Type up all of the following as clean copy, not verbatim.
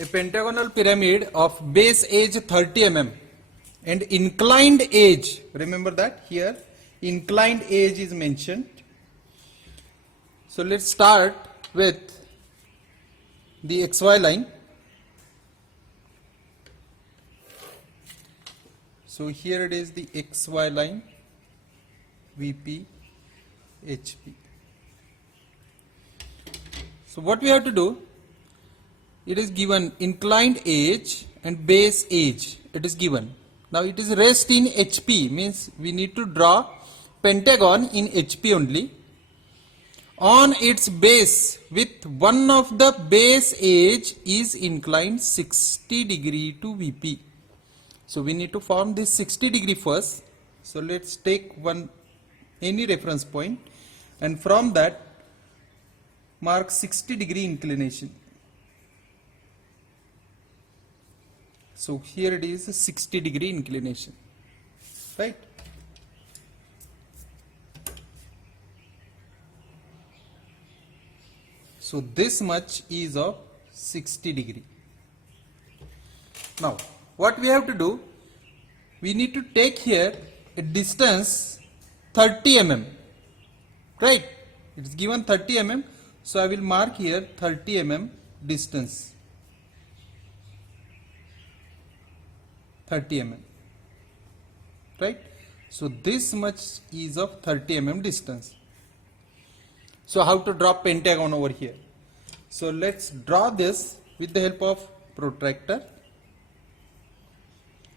A pentagonal pyramid of base edge 30 mm and inclined edge, remember that here inclined edge is mentioned. So let's start with the XY line. So here it is the XY line, VP, HP. So what we have to do, it is given inclined edge and base edge, it is given. Now it is rest in HP, means we need to draw pentagon in HP only. On its base with one of the base edge is inclined 60 degree to VP. So we need to form this 60 degree first. So let's take any reference point and from that mark 60 degree inclination. So here it is a 60 degree inclination, right? So this much is of 60 degree. Now what we have to do, we need to take here a distance 30 mm, right? It is given 30 mm, so I will mark here 30 mm distance. 30 mm, right? So this much is of 30 mm distance. So how to draw pentagon over here? So let's draw this with the help of protractor.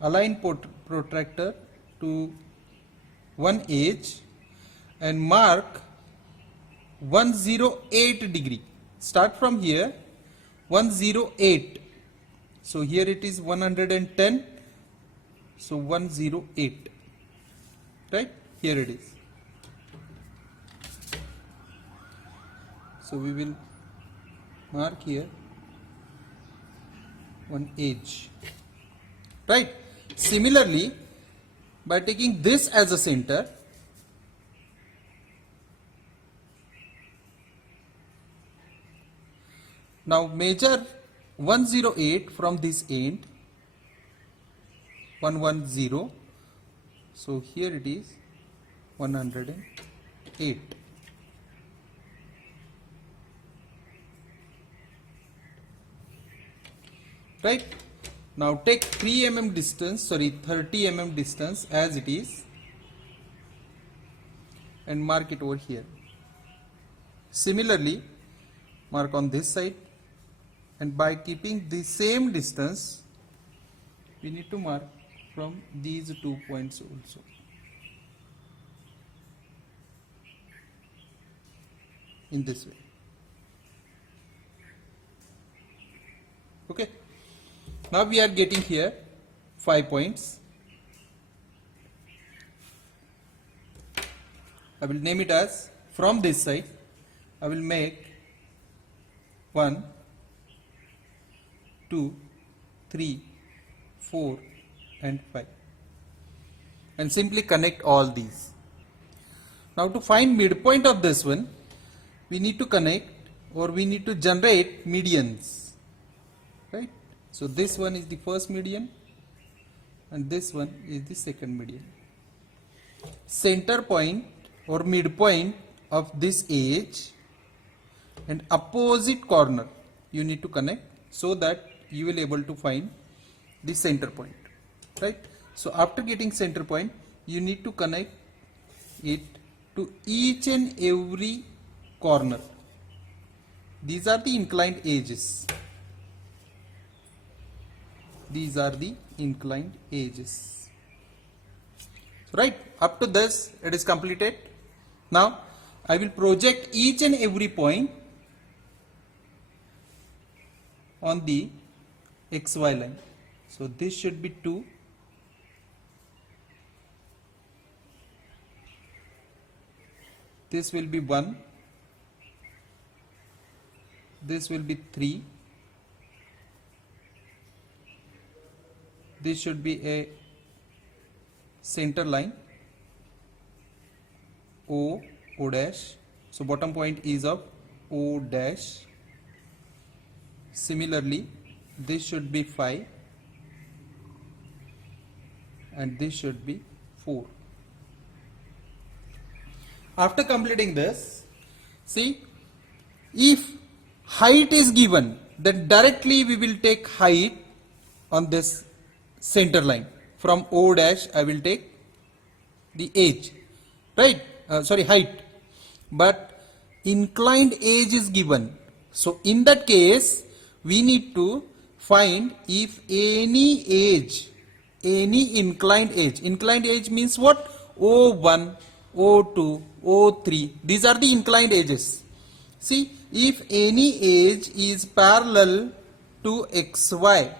Align protractor to one edge and mark 108 degree. Start from here 108. So here it is 110. So 108, right? Here it is. So we will mark here one edge, right? Similarly, by taking this as a center, now measure 108 from this end, 110. So here it is 108. Right? Now take 3 mm distance, 30 mm distance as it is and mark it over here. Similarly, mark on this side, and by keeping the same distance, we need to mark from these 2 points also. In this way. Okay. Now we are getting here 5 points. I will name it as, from this side, I will make 1, 2, 3, 4 and 5. And simply connect all these. Now to find midpoint of this one, we need to connect or we need to generate medians. Right? So this one is the first median and this one is the second median. Center point or midpoint of this edge and opposite corner you need to connect so that you will able to find the center point, right? So after getting center point, you need to connect it to each and every corner. These are the inclined edges. These are the inclined edges. Right, up to this it is completed. Now I will project each and every point on the XY line. So this should be 2. This will be 1. This will be 3. This should be a center line O dash. So bottom point is of O dash. Similarly, this should be 5, and this should be 4. After completing this, see, if height is given, then directly we will take height on this center line. From O dash I will take the edge, right? Height. But inclined edge is given. So in that case, we need to find if any edge, any inclined edge means what? O1, O2, O3, these are the inclined edges. See, if any edge is parallel to XY,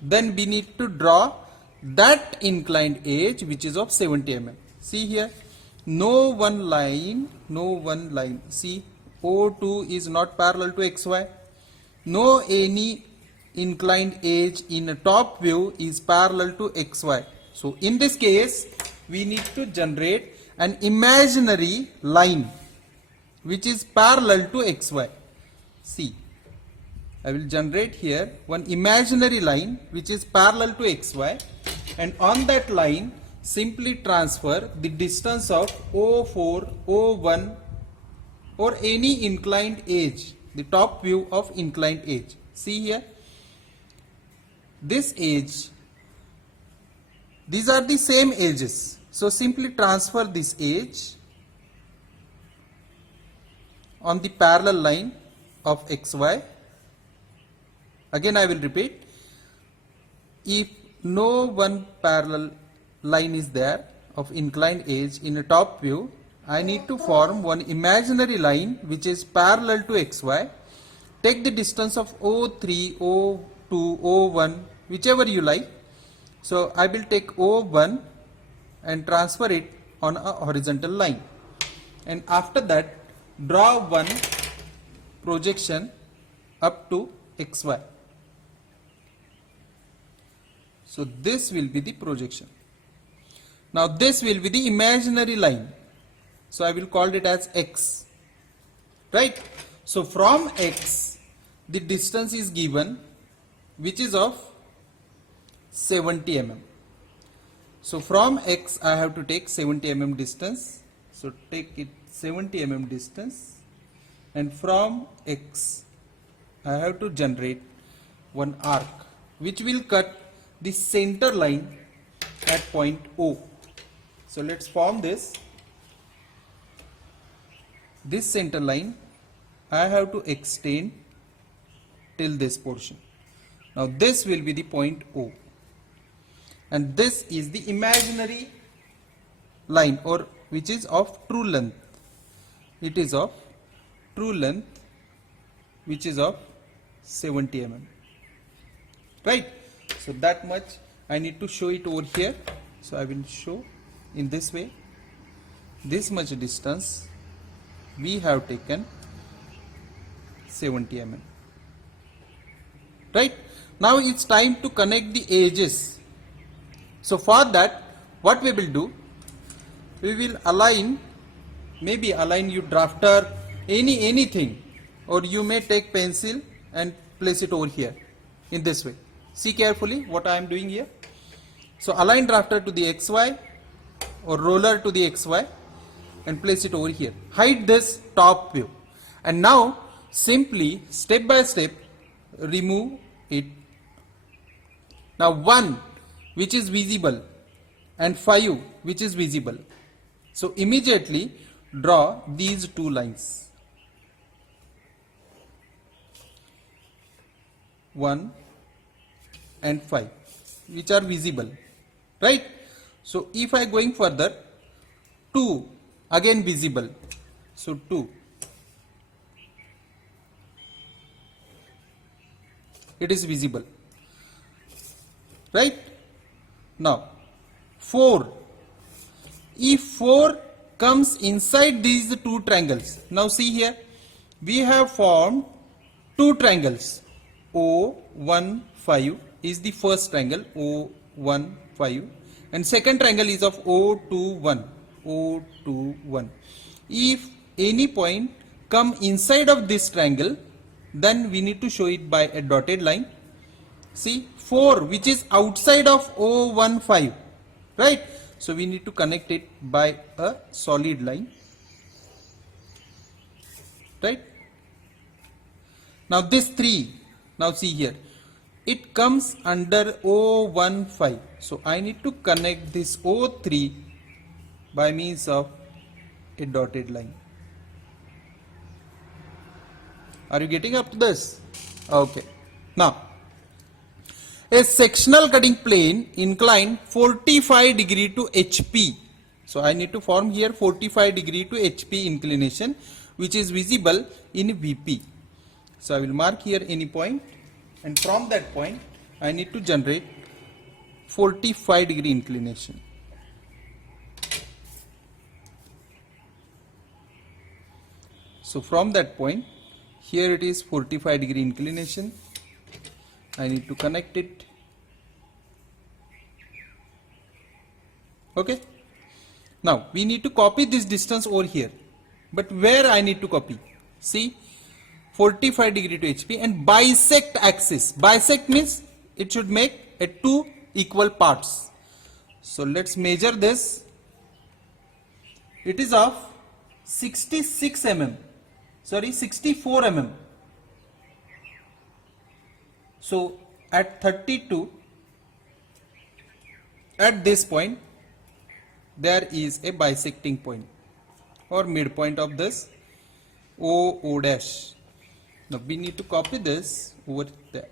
then we need to draw that inclined edge which is of 70 mm. See here, no one line, see, O2 is not parallel to XY. No any inclined edge in a top view is parallel to XY. So in this case, we need to generate an imaginary line which is parallel to XY. See, I will generate here one imaginary line which is parallel to XY, and on that line simply transfer the distance of O4, O1 or any inclined edge, the top view of inclined edge. See here, this edge, these are the same edges. So simply transfer this edge on the parallel line of XY. Again I will repeat, if no one parallel line is there of inclined edge in a top view, I need to form one imaginary line which is parallel to XY. Take the distance of O3, O2, O1, whichever you like. So I will take O1 and transfer it on a horizontal line, and after that draw one projection up to XY. So this will be the projection. Now this will be the imaginary line. So I will call it as X. Right? So from X, the distance is given which is of 70 mm. So from X I have to take 70 mm distance. So take it 70 mm distance, and from X I have to generate one arc which will cut the center line at point O. So let's form this. This center line I have to extend till this portion. Now this will be the point O, and this is the imaginary line, or which is of true length. It is of true length which is of 70 mm. Right? So that much I need to show it over here. So I will show in this way. This much distance we have taken 70 mm. Right? Now it's time to connect the edges. So for that, what we will do, we will align, maybe align your drafter, anything, or you may take pencil and place it over here in this way. See carefully what I am doing here. So align drafter to the XY or roller to the XY and place it over here. Hide this top view, and now simply step by step remove it. Now 1 which is visible and 5 which is visible. So immediately draw these two lines. 1 and 5 which are visible, right? So if I going further, 2 again visible, so 2, it is visible, right? Now 4, if 4 comes inside these two triangles, now see here we have formed two triangles. O1 5 is the first triangle, O1 5, and second triangle is of O2 1, O2 1. If any point come inside of this triangle, then we need to show it by a dotted line. See, 4 which is outside of O15, right? So we need to connect it by a solid line, right? Now this 3, now see here, it comes under O15. So I need to connect this O3 by means of a dotted line. Are you getting up to this? Okay. Now, a sectional cutting plane inclined 45 degree to HP. So I need to form here 45 degree to HP inclination, which is visible in VP. So I will mark here any point, and from that point I need to generate 45 degree inclination. So from that point, here it is 45 degree inclination. I need to connect it. Okay. Now we need to copy this distance over here. But where I need to copy? See, 45 degree to HP and bisect axis. Bisect means it should make a 2 equal parts. So let's measure this. It is of 66 mm. Sorry, 64 mm. So at 32, at this point, there is a bisecting point or midpoint of this O dash. Now we need to copy this over there.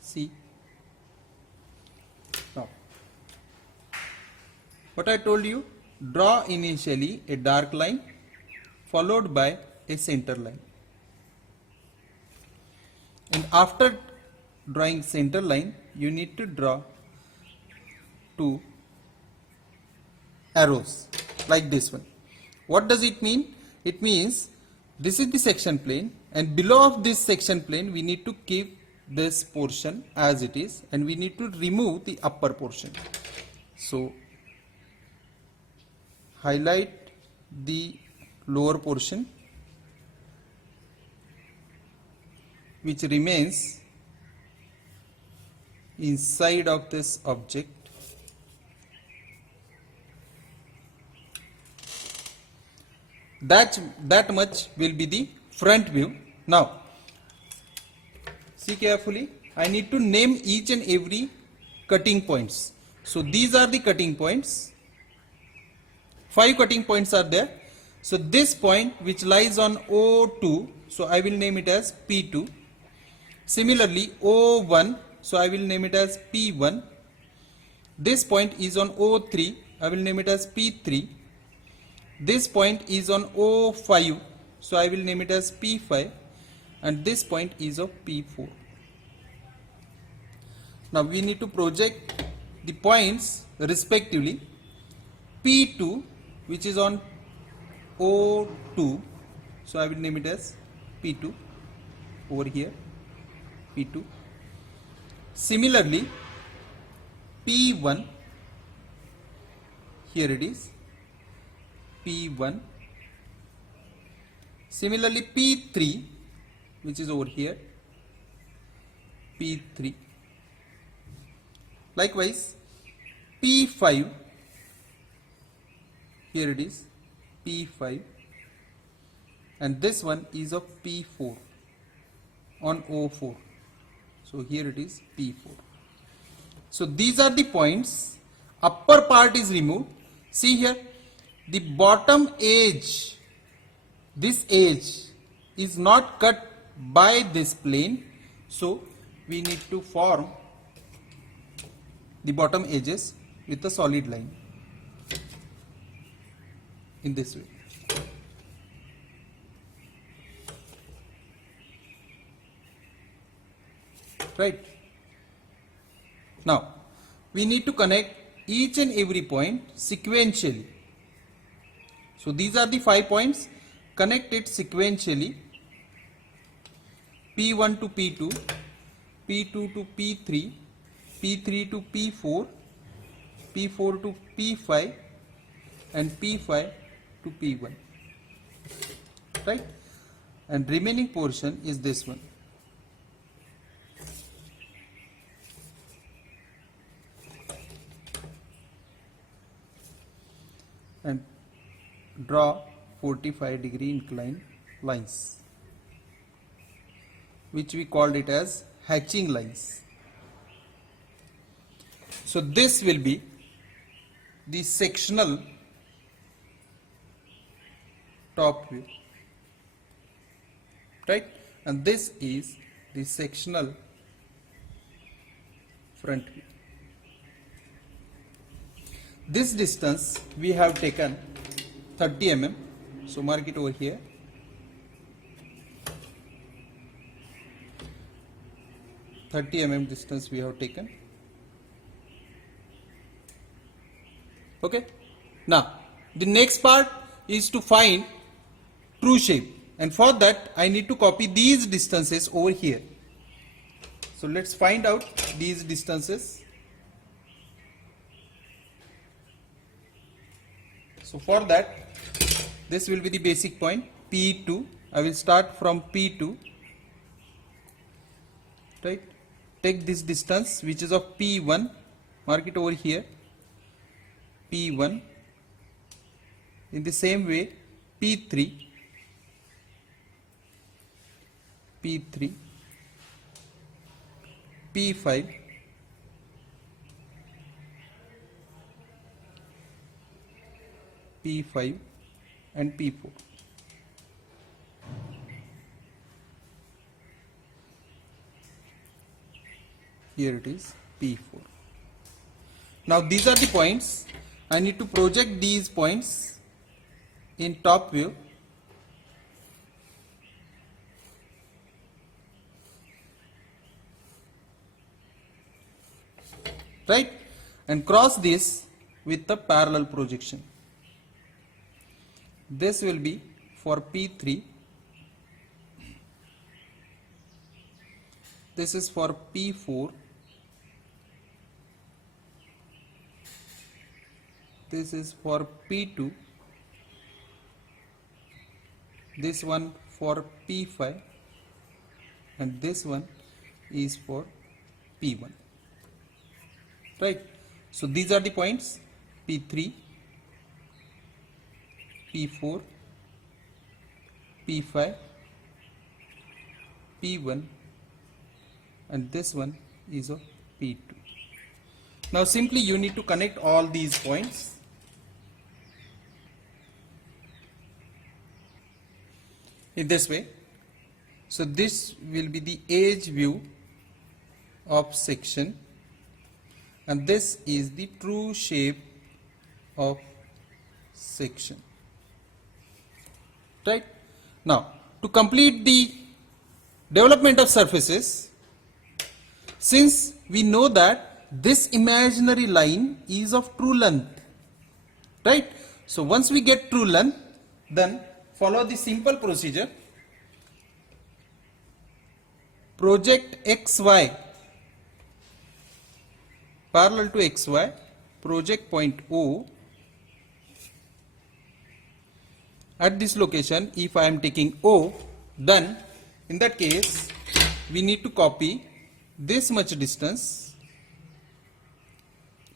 See. Now, what I told you, draw initially a dark line followed by a center line. And after drawing center line, you need to draw 2 arrows like this one. What does it mean? It means this is the section plane, and below of this section plane we need to keep this portion as it is, and we need to remove the upper portion. So highlight the lower portion which remains inside of this object. That much will be the front view. Now see carefully, I need to name each and every cutting points. So these are the cutting points. 5 cutting points are there. So this point which lies on O2, so I will name it as P2. Similarly O1, so I will name it as P1. This point is on O3, I will name it as P3. This point is on O5, so I will name it as P5, and this point is of P4. Now we need to project the points respectively. P2, which is on O2, so I will name it as P2 over here, P2. Similarly, P1, here it is, P1. Similarly, P3, which is over here, P3. Likewise, P5, here it is, P5, and this one is of P4 on O4. So here it is P4. So these are the points. Upper part is removed. See here, the bottom edge, this edge is not cut by this plane. So we need to form the bottom edges with a solid line in this way. Right. Now we need to connect each and every point sequentially. So these are the 5 points. Connect it sequentially. P1 to P2, P2 to P3, P3 to P4, P4 to P5, and P5 to P1. right? And remaining portion is this one. And draw 45-degree inclined lines, which we called it as hatching lines. So this will be the sectional top view, right? And this is the sectional front view. This distance we have taken 30 mm, so mark it over here. Mm distance we have taken. Okay. Now the next part is to find true shape, and for that I need to copy these distances over here. So let's find out these distances. So for that, this will be the basic point P2. I will start from P2, right? Take this distance which is of P1, mark it over here, P1. In the same way, P3, P3, P5, P5 and P4. Here it is, P4. Now these are the points. I need to project these points in top view. Right? And cross this with the parallel projection. This will be for P3. This is for P4. This is for P2. This one for P5. And this one is for P1. Right? So these are the points P3, P4, P5, P1, and this one is of P2. Now simply you need to connect all these points. In this way. So this will be the edge view of section, and this is the true shape of section. Right? Now to complete the development of surfaces, since we know that this imaginary line is of true length, right? So once we get true length, then follow the simple procedure. Project XY parallel to XY, project point O at this location. If I am taking O, then in that case we need to copy this much distance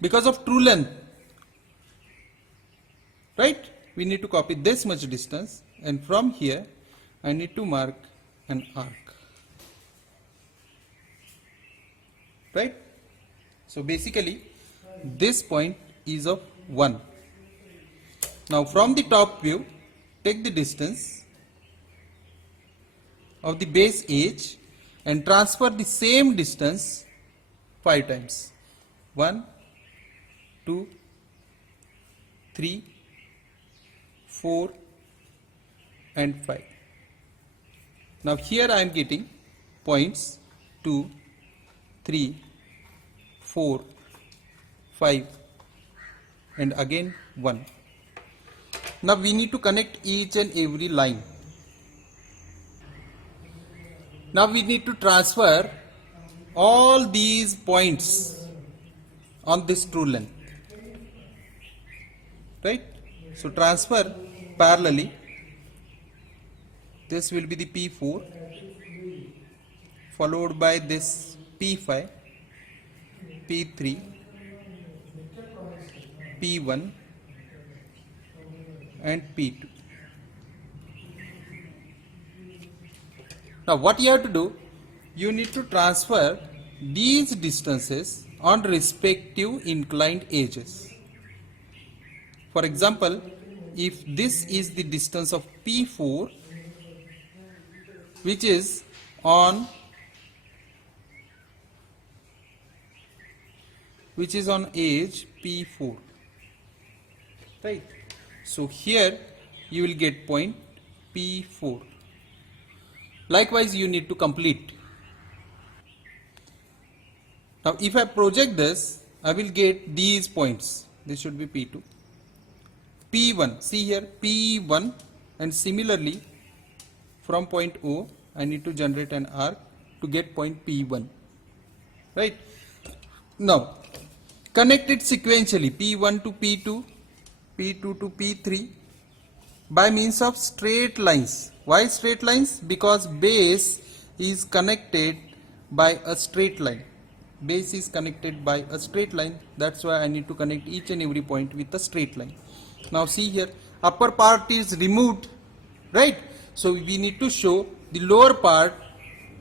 because of true length, right? We need to copy this much distance, and from here I need to mark an arc, right? So basically this point is of 1. Now from the top view, take the distance of the base edge and transfer the same distance 5 times. 1, 2, 3, 4 and 5. Now here I am getting points 2, 3, 4, 5 and again 1. Now we need to connect each and every line. Now we need to transfer all these points on this true length, right? So transfer parallelly this will be the P4, followed by this P5, P3, P1 and P2. Now what you have to do, you need to transfer these distances on respective inclined edges. For example, if this is the distance of P4, which is on edge P4, right? So here you will get point P4. Likewise, you need to complete. Now if I project this, I will get these points. This should be P2, P1, see here P1, and similarly from point O I need to generate an arc to get point P1, right? Now connect it sequentially, P1 to P2, P2 to P3 by means of straight lines. Why straight lines? Because base is connected by a straight line. Base is connected by a straight line. That's why I need to connect each and every point with a straight line. Now see here, upper part is removed, right? So we need to show the lower part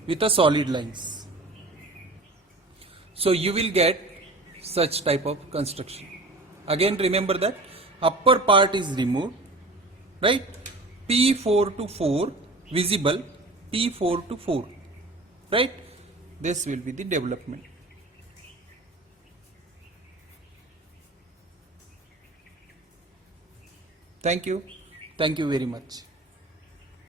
with a solid lines. So you will get such type of construction. Again remember that upper part is removed, right? P4 to 4 visible, P4 to 4, right? This will be the development. Thank you very much.